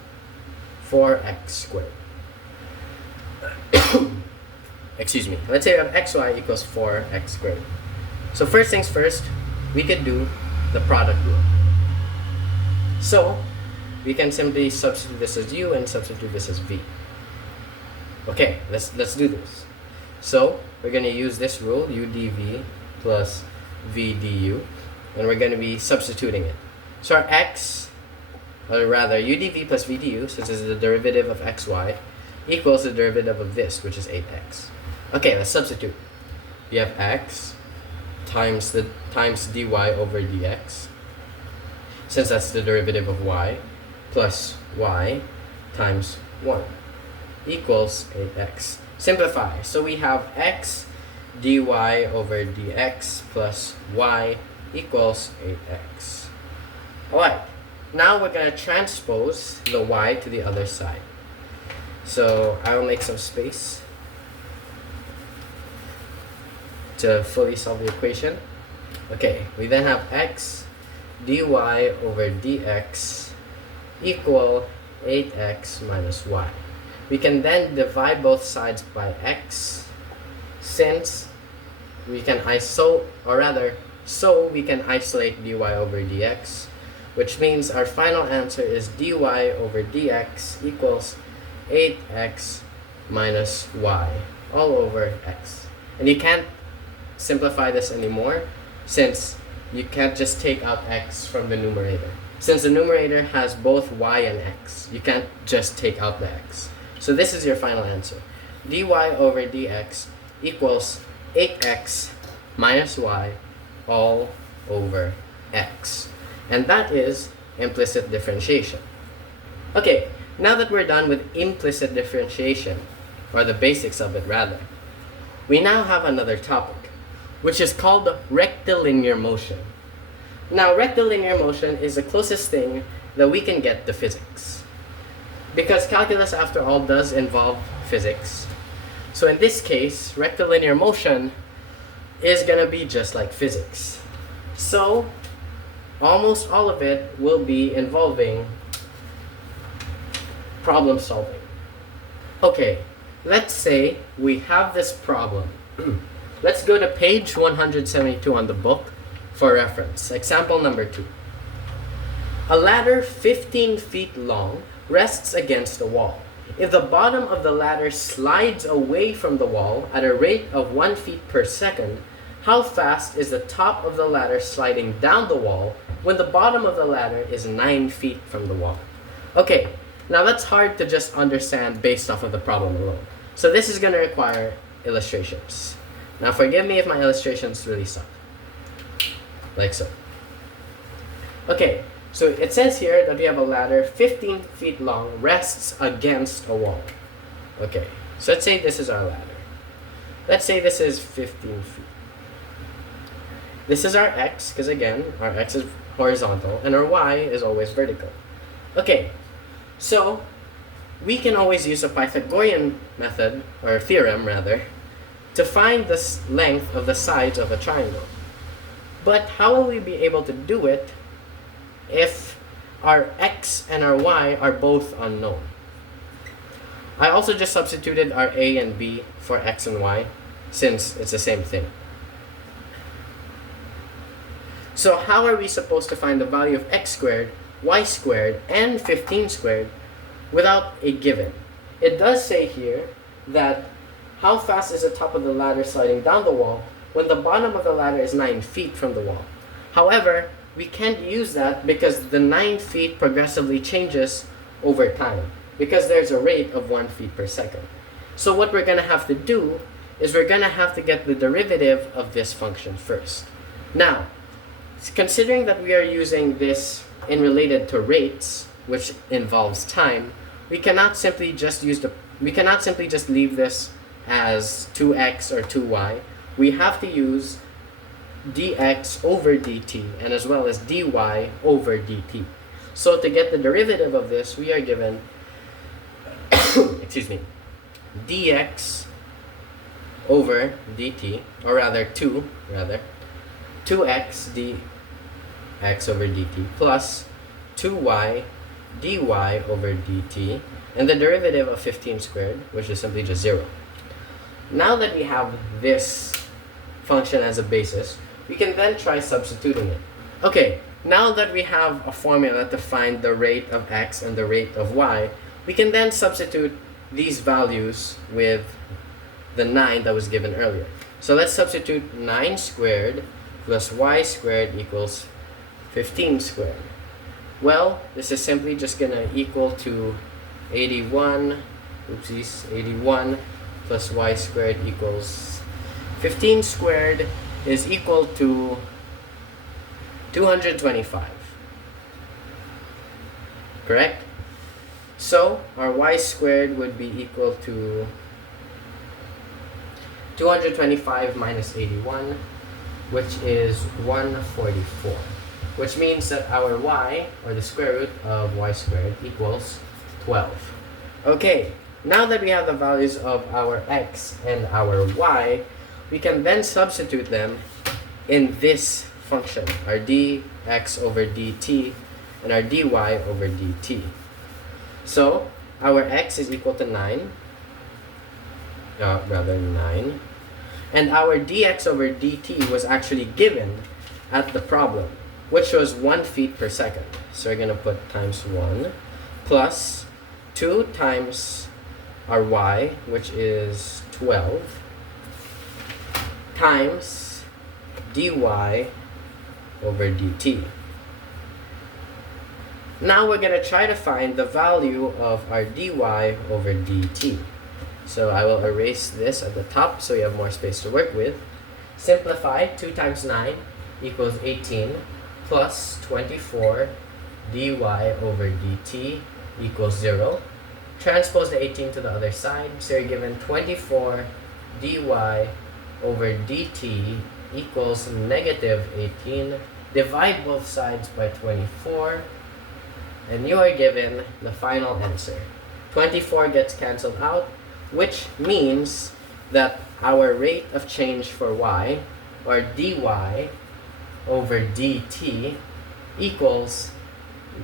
4x squared. Excuse me. Let's say we have xy equals 4x squared. So first things first, we could do the product rule. So we can simply substitute this as u and substitute this as v. Okay, let's do this. So we're going to use this rule, u dv plus v du, and we're going to be substituting it. So our x, or rather u dv plus v du, since this is the derivative of xy, equals the derivative of this, which is 8x. Okay, let's substitute. We have x times dy over dx, since that's the derivative of y, plus y times 1 equals 8x. Simplify. So we have x dy over dx plus y equals 8x. Alright, now we're going to transpose the y to the other side. So I'll make some space to fully solve the equation. Okay, we then have x dy over dx equal 8x minus y. We can then divide both sides by x, since we can so we can isolate dy over dx, which means our final answer is dy over dx equals 8x minus y all over x. And you can't simplify this anymore, since you can't just take out x from the numerator. Since the numerator has both y and x, you can't just take out the x. So this is your final answer. dy over dx equals 8x minus y all over x. And that is implicit differentiation. Okay, now that we're done with implicit differentiation, or the basics of it rather, we now have another topic, which is called rectilinear motion. Now, rectilinear motion is the closest thing that we can get to physics, because calculus, after all, does involve physics. So in this case, rectilinear motion is going to be just like physics. So almost all of it will be involving problem solving. Okay, let's say we have this problem. Let's go to page 172 on the book for reference. Example number 2. A ladder 15 feet long rests against a wall. If the bottom of the ladder slides away from the wall at a rate of 1 foot per second, how fast is the top of the ladder sliding down the wall when the bottom of the ladder is 9 feet from the wall? Okay, now that's hard to just understand based off of the problem alone. So this is going to require illustrations. Now forgive me if my illustrations really suck. Like so. Okay, so it says here that we have a ladder 15 feet long rests against a wall. Okay, so let's say this is our ladder. Let's say this is 15 feet. This is our x, because again, our x is horizontal, and our y is always vertical. Okay, so we can always use a Pythagorean method, or theorem rather, to find the length of the sides of a triangle. But how will we be able to do it if our x and our y are both unknown? I also just substituted our a and b for x and y, since it's the same thing. So how are we supposed to find the value of x squared, y squared, and 15 squared without a given? it does say here that how fast is the top of the ladder sliding down the wall when the bottom of the ladder is 9 feet from the wall. However, we can't use that because the 9 feet progressively changes over time because there's a rate of 1 feet per second. So what we're going to have to do is we're going to have to get the derivative of this function first. Now, considering that we are using this in related to rates, which involves time, we cannot simply just leave this as 2x or 2y. We have to use dx over dt and as well as dy over dt. So to get the derivative of this, we are given excuse me, dx over dt, or rather 2x dx over dt plus 2y dy over dt, and the derivative of 15 squared, which is simply just 0. Now that we have this function as a basis, we can then try substituting it. Okay, now that we have a formula to find the rate of x and the rate of y, we can then substitute these values with the 9 that was given earlier. So let's substitute 9 squared plus y squared equals 15 squared. Well, this is simply just going to equal to 81 plus y squared equals 15 squared is equal to 225. Correct? So our y squared would be equal to 225 minus 81, which is 144. Which means that our y, or the square root of y squared, equals 12. Okay, now that we have the values of our x and our y, we can then substitute them in this function, our dx over dt and our dy over dt. So our x is equal to 9, and our dx over dt was actually given at the problem, which was 1 feet per second. So we're going to put times 1 plus 2 times our y, which is 12, times dy over dt. Now we're going to try to find the value of our dy over dt. So I will erase this at the top so you have more space to work with. Simplify, 2 times 9 equals 18 plus 24 dy over dt equals 0. Transpose the 18 to the other side, so you're given 24 dy over dt equals negative 18. Divide both sides by 24, and you are given the final answer. 24 gets cancelled out, which means that our rate of change for y, or dy over dt, equals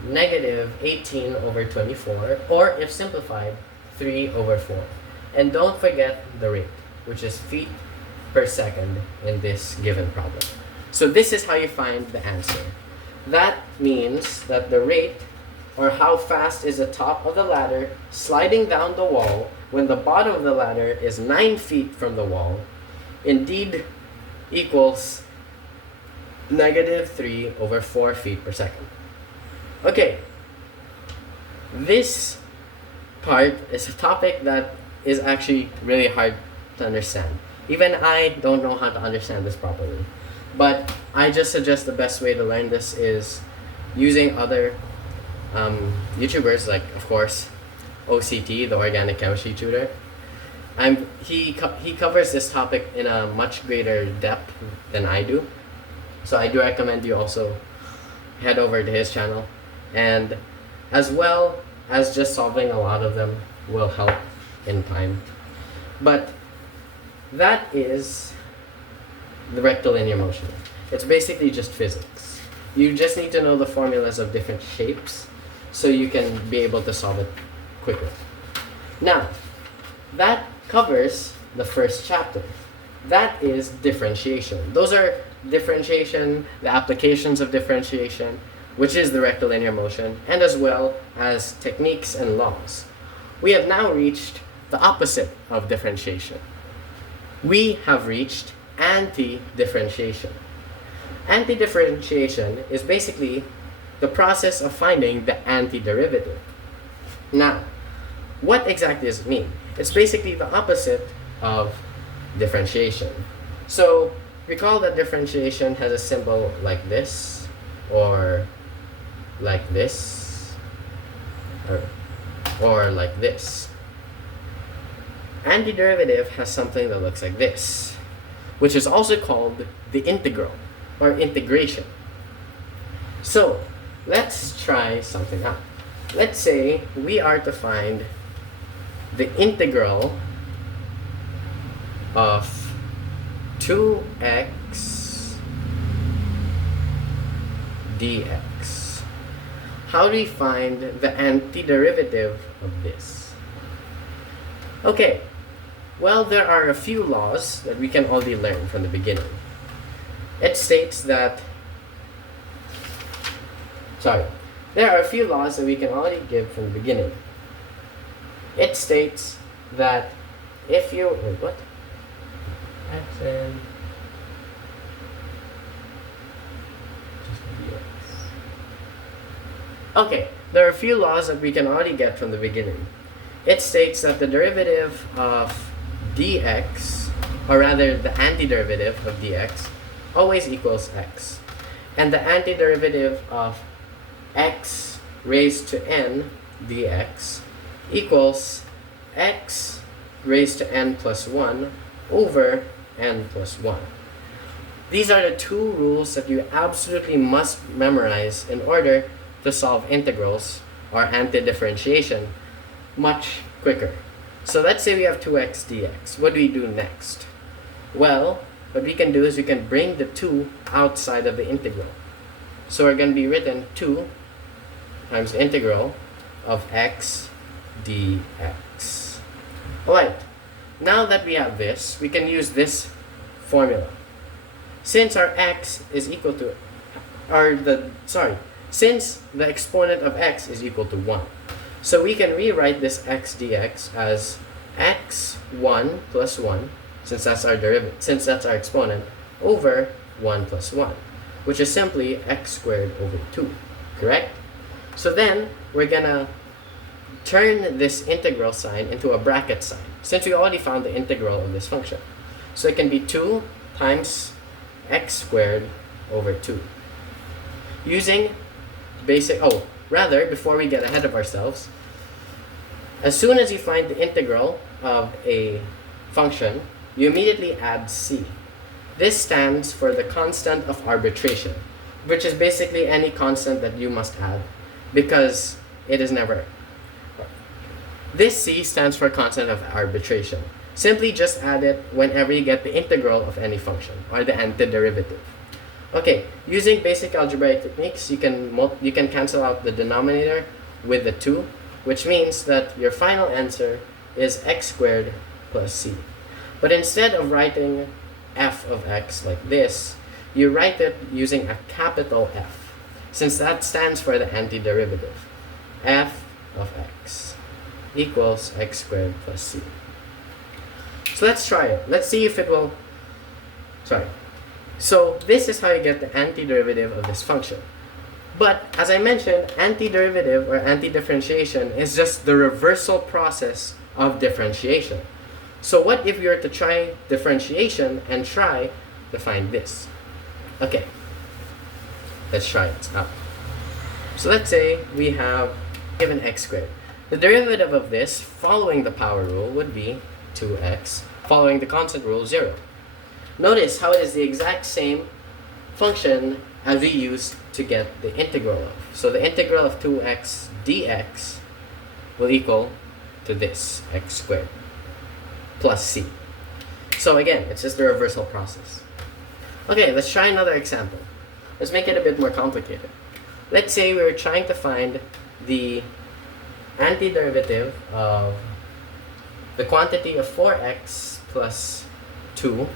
negative 18 over 24, or if simplified, 3 over 4. And don't forget the rate, which is feet per second in this given problem. So this is how you find the answer. That means that the rate, or how fast is the top of the ladder sliding down the wall when the bottom of the ladder is 9 feet from the wall, indeed equals negative 3 over 4 feet per second. Okay, this part is a topic that is actually really hard to understand. Even I don't know how to understand this properly. But I just suggest the best way to learn this is using other YouTubers, like, of course, OCT, the Organic Chemistry Tutor. He covers this topic in a much greater depth than I do. So I do recommend you also head over to his channel. And as well as just solving a lot of them will help in time. But that is the rectilinear motion. It's basically just physics. You just need to know the formulas of different shapes so you can be able to solve it quicker. Now, that covers the first chapter. That is differentiation. Those are differentiation, the applications of differentiation, which is the rectilinear motion, and as well as techniques and laws. we have now reached the opposite of differentiation. We have reached anti-differentiation. Anti-differentiation is basically the process of finding the antiderivative. Now, what exactly does it mean? It's basically the opposite of differentiation. So, recall that differentiation has a symbol like this, or like this, or like this. Antiderivative has something that looks like this, which is also called the integral or integration. So, let's try something out. Let's say we are to find the integral of 2x dx. How do we find the antiderivative of this? Okay, well, there are a few laws that we can already learn from the beginning. It states that, there are a few laws that we can already give from the beginning. It states that if you, wait, what? Accent. Okay, there are a few laws that we can already get from the beginning. It states that the derivative of dx, or rather the antiderivative of dx, always equals x. And the antiderivative of x raised to n dx equals x raised to n plus 1 over n plus 1. These are the two rules that you absolutely must memorize in order to solve integrals or anti-differentiation much quicker. So let's say we have 2x dx. What do we do next? Well, what we can do is we can bring the 2 outside of the integral. So we're going to be written 2 times the integral of x dx. Alright, now that we have this, we can use this formula. Since our x is equal to, since the exponent of x is equal to 1. So we can rewrite this x dx as x1 plus 1, since that's our derivative, since that's our exponent, over 1 plus 1, which is simply x squared over 2, correct? So then, we're gonna turn this integral sign into a bracket sign, since we already found the integral of this function. So it can be 2 times x squared over 2. Using basic, before we get ahead of ourselves, as soon as you find the integral of a function, you immediately add c. This stands for the constant of arbitration, which is basically any constant that you must add, because it is never. This c stands for constant of arbitration. Simply just add it whenever you get the integral of any function, or the antiderivative. Okay, using basic algebraic techniques, you can cancel out the denominator with the 2, which means that your final answer is x squared plus c. But instead of writing f of x like this, you write it using a capital F, since that stands for the antiderivative. F of x equals x squared plus c. So let's try it. Let's see if it will, So this is how you get the antiderivative of this function. But as I mentioned, antiderivative or anti-differentiation is just the reversal process of differentiation. So what if you were to try differentiation and try to find this? Okay, let's try it out. So let's say we have given x squared. The derivative of this, following the power rule, would be 2x, following the constant rule, 0. Notice how it is the exact same function as we used to get the integral of. So the integral of 2x dx will equal to this, x squared, plus c. So again, it's just the reversal process. Okay, let's try another example. Let's make it a bit more complicated. Let's say we were trying to find the antiderivative of the quantity of 4x plus 2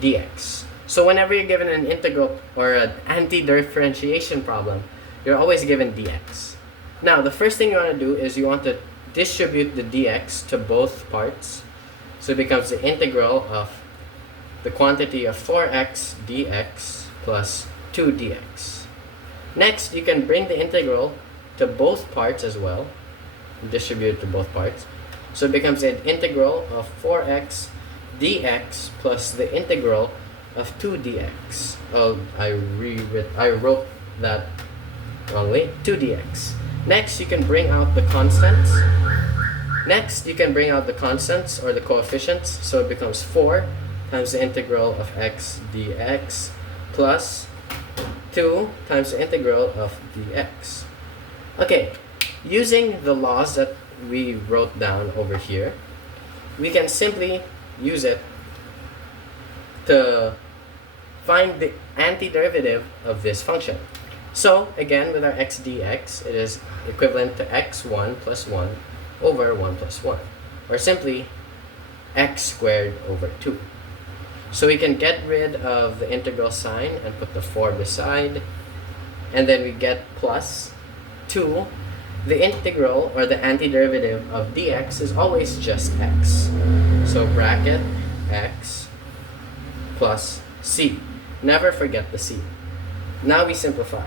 dx. So whenever you're given an integral or an anti-differentiation problem, you're always given dx. Now, the first thing you want to do is you want to distribute the dx to both parts. So it becomes the integral of the quantity of 4x dx plus 2 dx. Next, you can bring the integral to both parts as well. Distribute to both parts. So it becomes an integral of 4x dx plus the integral of 2 dx. Oh, I wrote that wrongly. 2 dx. Next, you can bring out the constants. Or the coefficients. So it becomes 4 times the integral of x dx plus 2 times the integral of dx. Okay, using the laws that we wrote down over here, we can simply use it to find the antiderivative of this function. So again, with our x dx, it is equivalent to x1 plus 1 over 1 plus 1, or simply x squared over 2. So we can get rid of the integral sign and put the 4 beside, and then we get plus 2. The integral or the antiderivative of dx is always just x. So bracket x plus c. Never forget the c. Now we simplify.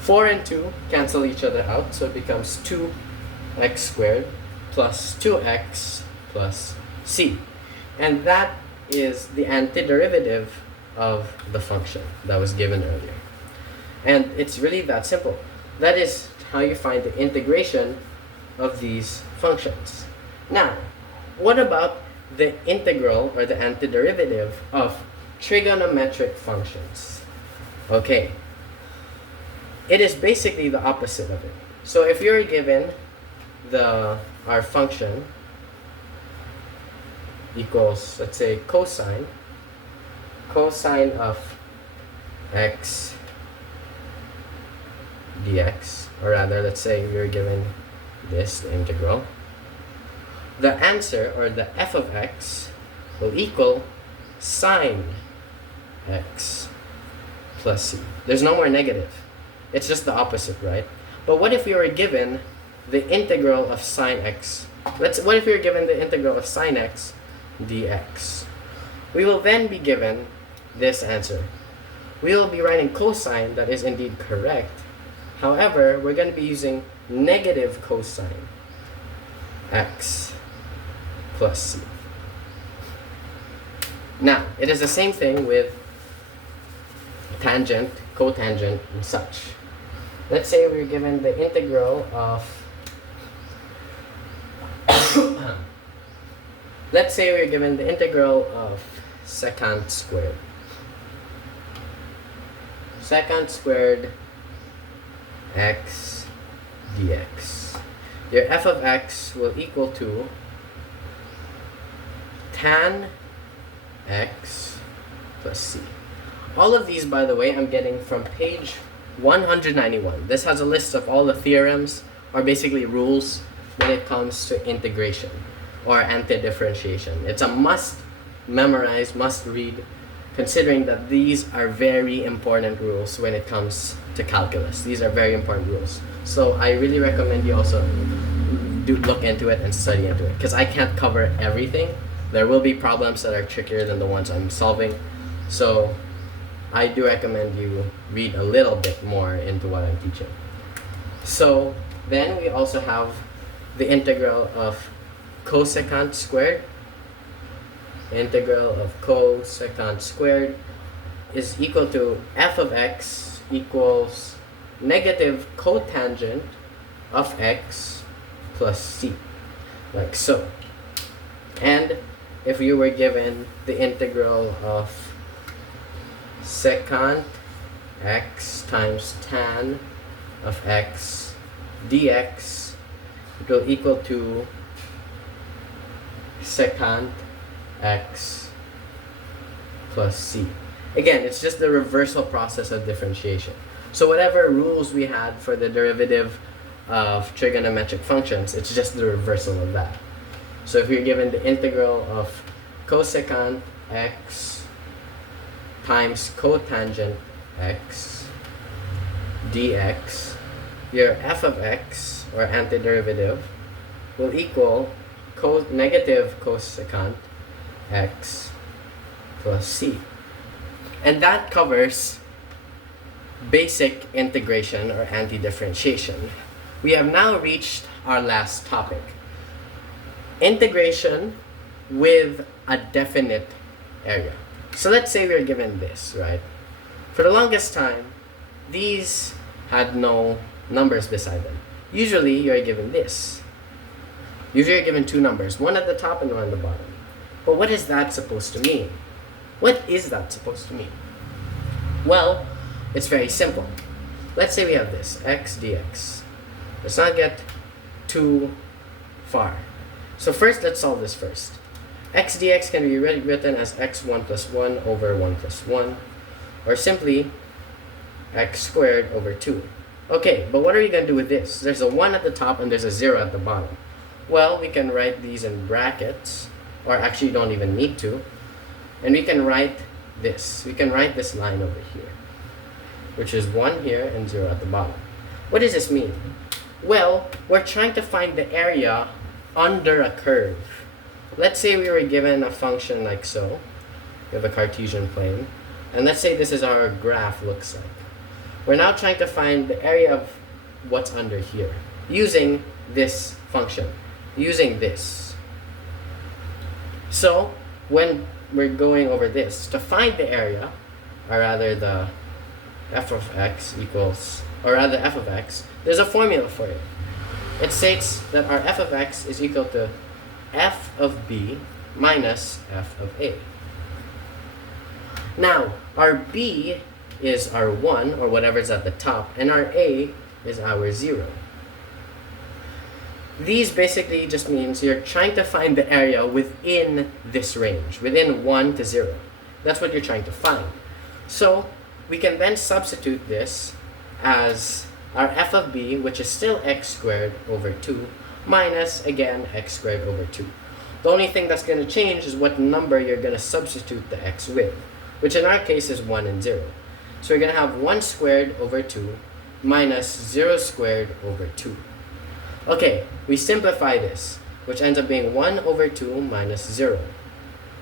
4 and 2 cancel each other out, so it becomes 2x squared plus 2x plus c. And that is the antiderivative of the function that was given earlier. And it's really that simple. That is how you find the integration of these functions. Now, what about the integral or the antiderivative of trigonometric functions? Okay, it is basically the opposite of it. So if you're given our function equals, let's say, cosine of x dx, or rather, let's say we're given this, the integral, the answer, or the f of x, will equal sine x plus c. There's no more negative. It's just the opposite, right? But what if we were given the integral of sine x? What if we were given the integral of sine x dx? We will then be given this answer. We will be writing cosine, that is indeed correct. However, we're going to be using negative cosine x plus c. Now, it is the same thing with tangent, cotangent, and such. Let's say we're given the integral of let's say we're given the integral of secant squared. Secant squared x dx. Your f of x will equal to tan x plus c. All of these, by the way, I'm getting from page 191. This has a list of all the theorems, or basically rules, when it comes to integration or antidifferentiation. It's a must memorize, must read, considering that these are very important rules when it comes to calculus. These are very important rules. So I really recommend you also do look into it and study into it, because I can't cover everything. There will be problems that are trickier than the ones I'm solving. So I do recommend you read a little bit more into what I'm teaching. So then we also have the integral of cosecant squared. Integral of cosecant squared is equal to f of x equals negative cotangent of x plus c, like so. And if you were given the integral of secant x times tan of x dx, it will equal to secant x plus c. Again, it's just the reversal process of differentiation. So whatever rules we had for the derivative of trigonometric functions, it's just the reversal of that. So if you're given the integral of cosecant x times cotangent x dx, your f of x, or antiderivative, will equal negative cosecant x plus c. And that covers basic integration or antidifferentiation. We have now reached our last topic. Integration with a definite area. So let's say we're given this, right? For the longest time, these had no numbers beside them. Usually, you're given this. Usually, you're given two numbers, one at the top and one at the bottom. But what is that supposed to mean? What is that supposed to mean? Well, it's very simple. Let's say we have this, x dx. Let's not get too far. So first, let's solve this first. X dx can be written as x1 plus 1 over 1 plus 1, or simply x squared over 2. Okay, but what are you going to do with this? There's a 1 at the top and there's a 0 at the bottom. Well, we can write these in brackets, or actually you don't even need to. And we can write this. We can write this line over here, which is 1 here and 0 at the bottom. What does this mean? Well, we're trying to find the area under a curve. Let's say we were given a function like so. We have a Cartesian plane. And let's say this is our graph looks like. We're now trying to find the area of what's under here using this function, using this. So when we're going over this, to find the area, or rather the f of x equals, or rather f of x, there's a formula for it. It states that our f of x is equal to f of b minus f of a. Now, our b is our 1, or whatever's at the top, and our a is our 0. These basically just means you're trying to find the area within this range, within 1 to 0. That's what you're trying to find. So, we can then substitute this as our f of b, which is still x squared over 2, minus, again, x squared over 2. The only thing that's going to change is what number you're going to substitute the x with, which in our case is 1 and 0. So we're going to have 1 squared over 2 minus 0 squared over 2. Okay, we simplify this, which ends up being 1 over 2 minus 0,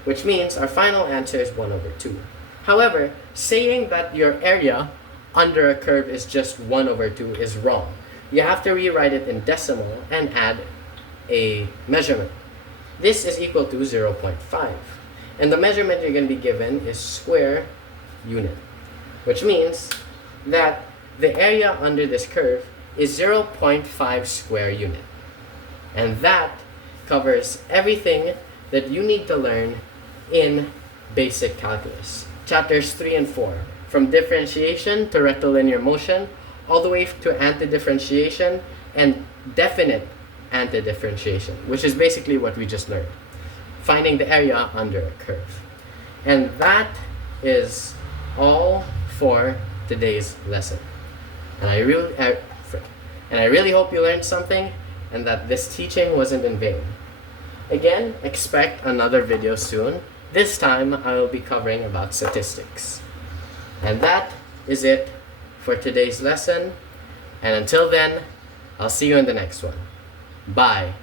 which means our final answer is 1 over 2. However, saying that your area under a curve is just 1 over 2 is wrong. You have to rewrite it in decimal and add a measurement. This is equal to 0.5. And the measurement you're going to be given is square unit, which means that the area under this curve is 0.5 square unit. And that covers everything that you need to learn in basic calculus. Chapters 3 and 4, from differentiation to rectilinear motion, all the way to antidifferentiation and definite antidifferentiation, which is basically what we just learned. Finding the area under a curve. And that is all for today's lesson. And I really hope you learned something and that this teaching wasn't in vain. Again, expect another video soon. This time I will be covering about statistics. And that is it for today's lesson. And until then, I'll see you in the next one. Bye.